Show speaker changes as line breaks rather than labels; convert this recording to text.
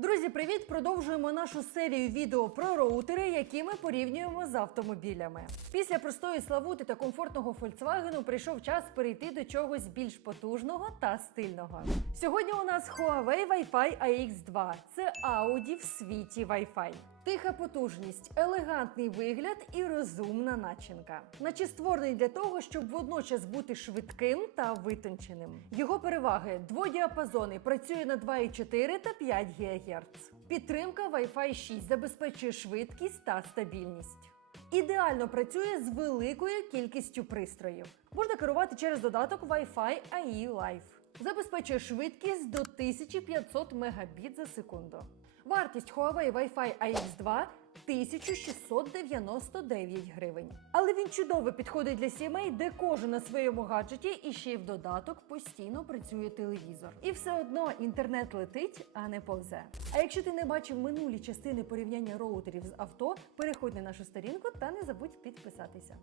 Друзі, привіт! Продовжуємо нашу серію відео про роутери, які ми порівнюємо з автомобілями. Після простої славути та комфортного Volkswagen прийшов час перейти до чогось більш потужного та стильного. Сьогодні у нас Huawei Wi-Fi AX2. Це Audi в світі Wi-Fi. Тиха потужність, елегантний вигляд і розумна начинка. Наче створений для того, щоб водночас бути швидким та витонченим. Його переваги: дводіапазони працює на 2,4 та 5 ГГц. Підтримка Wi-Fi 6 забезпечує швидкість та стабільність. Ідеально працює з великою кількістю пристроїв. Можна керувати через додаток Wi-Fi AI Life. Забезпечує швидкість до 1500 Мбіт за секунду. Вартість Huawei Wi-Fi AX2 1699 гривень. Але він чудово підходить для сімей, де кожен на своєму гаджеті і ще й в додаток постійно працює телевізор. І все одно інтернет летить, а не повзе. А якщо ти не бачив минулі частини порівняння роутерів з авто, переходь на нашу сторінку та не забудь підписатися.